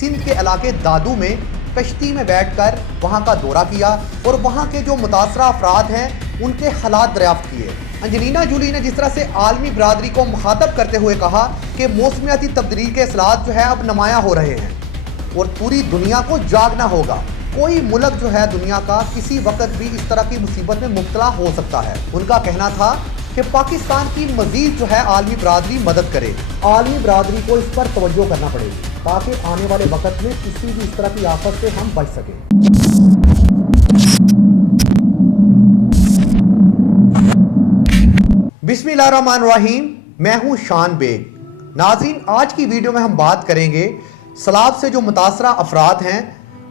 सिंध के इलाके दादू में कश्ती में बैठकर वहां का दौरा किया और वहां के जो मुतासरा अफराद हैं उनके हालात दरियाफ्त किए। अंजलीना जोली ने जिस तरह से आलमी बरादरी को मुखातब करते हुए कहा कि मौसमियाती तब्दीली के असलात जो है अब नुमायां हो रहे हैं और पूरी दुनिया को जागना होगा। कोई मुल्क जो है दुनिया का किसी वक्त भी इस तरह की मुसीबत में मुब्तला हो सकता है। उनका कहना था कि पाकिस्तान की मजीद जो है आलमी बरादरी मदद करे। आलमी बरादरी को इस पर तवज्जो करना पड़ेगी ताकि आने वाले वक्त में किसी भी इस तरह की आफत से हम बच सकें। बिस्मिल्लाहिर्रहमानिर्रहीम, मैं हूं शान बेग। नाज़रीन, आज की वीडियो में हम बात करेंगे सैलाब से जो मुतासरा अफराद हैं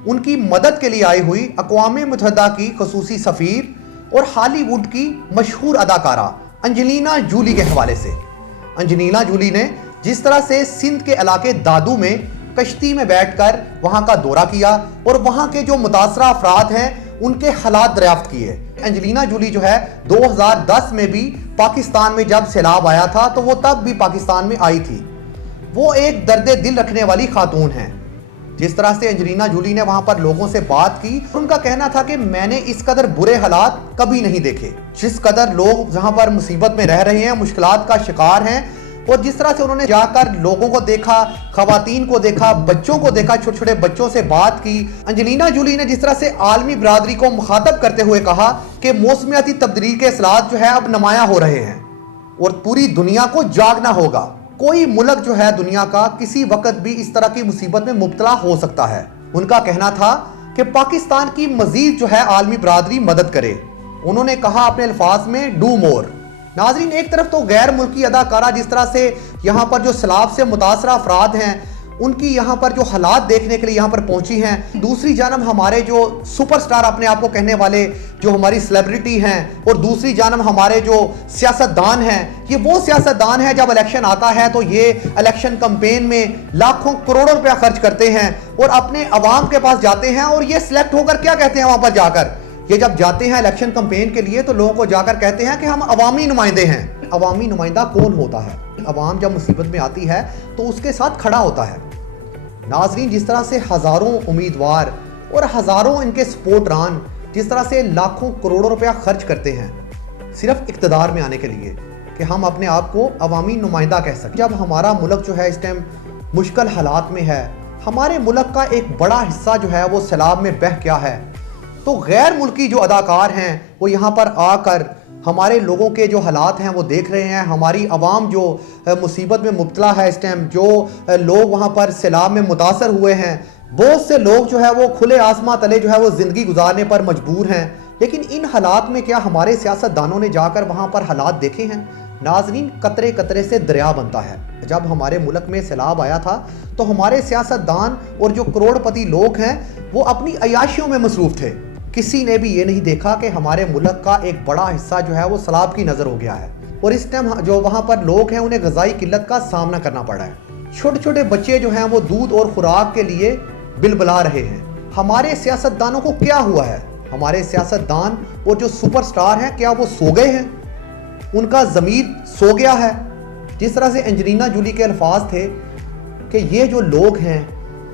उनकी मदद के लिए आई हुई अक़वाम मुत्तहिदा की ख़ुसूसी सफ़ीर और हॉलीवुड की मशहूर अदाकारा अंजलीना जोली के हवाले से। अंजलीना जोली ने जिस तरह से सिंध के इलाके दादू में कश्ती में बैठकर वहां का दौरा किया और वहां के जो मुतासरा अफराद हैं उनके हालात दरियाफ्त किए। अंजलीना जोली जो है 2010 में भी पाकिस्तान में जब सैलाब आया था तो वो तब भी पाकिस्तान में आई थी। वो एक दर्द दिल रखने वाली खातून हैं। जिस तरह से अंजलीना जोली ने वहां पर लोगों से बात की, उनका कहना था कि मैंने इस कदर बुरे हालात कभी नहीं देखे। जिस कदर लोग जहां पर मुसीबत में रह रहे हैं, मुश्किलात का शिकार हैं, और जिस तरह से उन्होंने जाकर लोगों को देखा, खवातीन को देखा, बच्चों को देखा, छोटे छोटे बच्चों से बात की। अंजलीना जोली ने जिस तरह से आलमी बरादरी को मुखातब करते हुए कहा कि मौसमियाती तब्दीली के असलात जो है अब नुमायां हो रहे हैं और पूरी दुनिया को जागना होगा। कोई मुल्क जो है दुनिया का किसी वक्त भी इस तरह की मुसीबत में मुब्तला हो सकता है। उनका कहना था कि पाकिस्तान की मजीद जो है आलमी बरादरी मदद करे। उन्होंने कहा अपने अल्फाज में, डू मोर। नाजरीन, एक तरफ तो गैर मुल्की अदाकारा जिस तरह से यहाँ पर जो सैलाब से मुतासरा अफराद हैं उनकी यहाँ पर जो हालात देखने के लिए यहाँ पर पहुंची हैं, दूसरी जानब हमारे जो सुपरस्टार अपने आप को कहने वाले जो हमारी सेलिब्रिटी हैं, और दूसरी जानब हमारे जो सियासतदान हैं, ये वो सियासतदान हैं जब इलेक्शन आता है तो ये इलेक्शन कैंपेन में लाखों करोड़ों रुपया खर्च करते हैं और अपने अवाम के पास जाते हैं और ये सिलेक्ट होकर क्या कहते हैं वहां पर जाकर, ये जब जाते हैं इलेक्शन कैंपेन के लिए तो लोगों को जाकर कहते हैं कि हम अवामी नुमाइंदे हैं। अवामी नुमाइंदा कौन होता है? अवाम जब मुसीबत में आती है तो उसके साथ खड़ा होता है। नाजरीन, जिस तरह से हज़ारों उम्मीदवार और हज़ारों इनके सपोर्टरान जिस तरह से लाखों करोड़ों रुपया खर्च करते हैं सिर्फ इक़्तिदार में आने के लिए कि हम अपने आप को अवामी नुमाइंदा कह सकें। जब हमारा मुल्क जो है इस टाइम मुश्किल हालात में है, हमारे मुल्क का एक बड़ा हिस्सा जो है वो सैलाब में बह गया है, तो गैर मुल्की जो अदाकार हैं वो यहाँ पर आकर हमारे लोगों के जो हालात हैं वो देख रहे हैं। हमारी आवाम जो मुसीबत में मुब्तला है इस टाइम, जो लोग वहाँ पर सैलाब में मुतासर हुए हैं, बहुत से लोग जो है वो खुले आसमां तले जो है वो ज़िंदगी गुजारने पर मजबूर हैं। लेकिन इन हालात में क्या हमारे सियासतदानों ने जाकर वहाँ पर हालात देखे हैं? नाजरीन, कतरे कतरे से दरिया बनता है। जब हमारे मुल्क में सैलाब आया था तो हमारे सियासतदान और जो करोड़पति लोग हैं वो अपनी अयाशियों में मसरूफ़ थे। किसी ने भी ये नहीं देखा कि हमारे मुल्क का एक बड़ा हिस्सा जो है वो सैलाब की नज़र हो गया है और इस टाइम जो वहाँ पर लोग हैं उन्हें ग़िज़ाई किल्लत का सामना करना पड़ा है। छोटे छोटे बच्चे जो हैं वो दूध और खुराक के लिए बिलबिला रहे हैं। हमारे सियासतदानों को क्या हुआ है? हमारे सियासतदान और जो सुपरस्टार हैं क्या वो सो गए हैं? उनका ज़मीर सो गया है? जिस तरह से अंजलीना जोली के अल्फाज थे कि ये जो लोग हैं,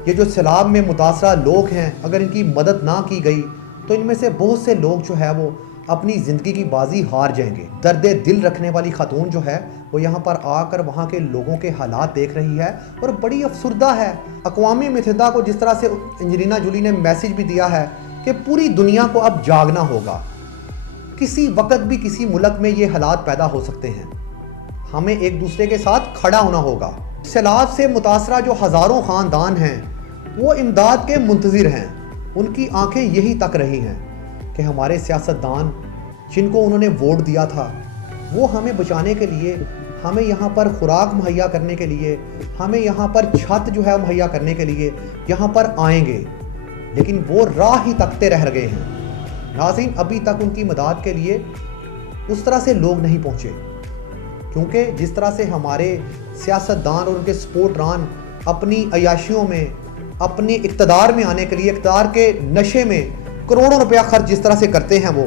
ये जो सैलाब में मुतासरा लोग हैं, अगर इनकी मदद ना की गई तो इनमें से बहुत से लोग जो है वो अपनी ज़िंदगी की बाजी हार जाएंगे। दर्द दिल रखने वाली खातून जो है वो यहाँ पर आकर वहाँ के लोगों के हालात देख रही है और बड़ी अफसुर्दा है। अक़वाम मुत्तहिदा को जिस तरह से अंजलीना जोली ने मैसेज भी दिया है कि पूरी दुनिया को अब जागना होगा। किसी वक्त भी किसी मुल्क में ये हालात पैदा हो सकते हैं। हमें एक दूसरे के साथ खड़ा होना होगा। सैलाब से मुतासरा जो हज़ारों ख़ानदान हैं वो इमदाद के मुंतज़िर हैं। उनकी आंखें यही तक रही हैं कि हमारे सियासतदान जिनको उन्होंने वोट दिया था वो हमें बचाने के लिए, हमें यहाँ पर खुराक मुहैया करने के लिए, हमें यहाँ पर छत जो है मुहैया करने के लिए यहाँ पर आएंगे, लेकिन वो राह ही तकते रह गए हैं। नाज़रीन, अभी तक उनकी मदद के लिए उस तरह से लोग नहीं पहुँचे, क्योंकि जिस तरह से हमारे सियासतदान और उनके सपोर्टरान अपनी अयाशियों में, अपने इक़्तिदार में आने के लिए, इक़्तिदार के नशे में करोड़ों रुपया खर्च जिस तरह से करते हैं वो,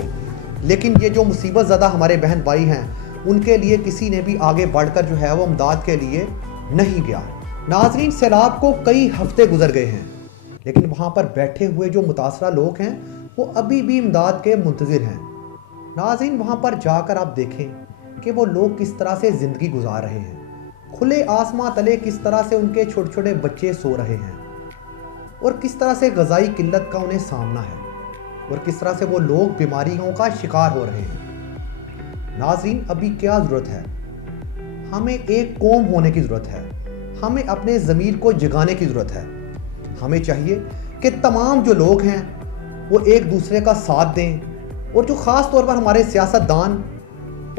लेकिन ये जो मुसीबत ज़्यादा हमारे बहन भाई हैं उनके लिए किसी ने भी आगे बढ़कर जो है वो इमदाद के लिए नहीं गया। नाजरीन, सैलाब को कई हफ्ते गुजर गए हैं, लेकिन वहाँ पर बैठे हुए जो मुतासरा लोग हैं वो अभी भी इमदाद के मुंतज़िर हैं। नाजरीन, वहाँ पर जाकर आप देखें कि वो लोग किस तरह से ज़िंदगी गुजार रहे हैं। खुले आसमां तले किस तरह से उनके छोटे छोटे बच्चे सो रहे हैं और किस तरह से ग़िज़ाई किल्लत का उन्हें सामना है और किस तरह से वो लोग बीमारियों का शिकार हो रहे हैं। नाजरीन, अभी क्या ज़रूरत है? हमें एक कौम होने की ज़रूरत है। हमें अपने ज़मीर को जगाने की ज़रूरत है। हमें चाहिए कि तमाम जो लोग हैं वो एक दूसरे का साथ दें और जो ख़ास तौर पर हमारे सियासतदान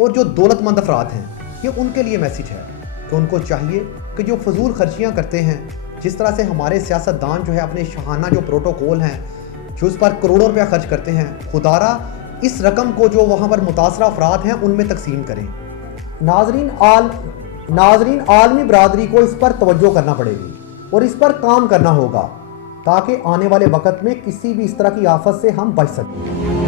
और जो दौलतमंद अफराद हैं, ये उनके लिए मैसेज है कि उनको चाहिए कि जो फजूल खर्चियाँ करते हैं, जिस तरह से हमारे सियासतदान जो है अपने शाहाना जो प्रोटोकॉल हैं जो उस पर करोड़ों रुपया खर्च करते हैं, खुदारा इस रकम को जो वहाँ पर मुतासरा अफराद हैं उनमें तकसीम करें। नाजरीन, आलमी बरादरी को इस पर तवज्जो करना पड़ेगी और इस पर काम करना होगा ताकि आने वाले वक्त में किसी भी इस तरह की आफत से हम बच सकें।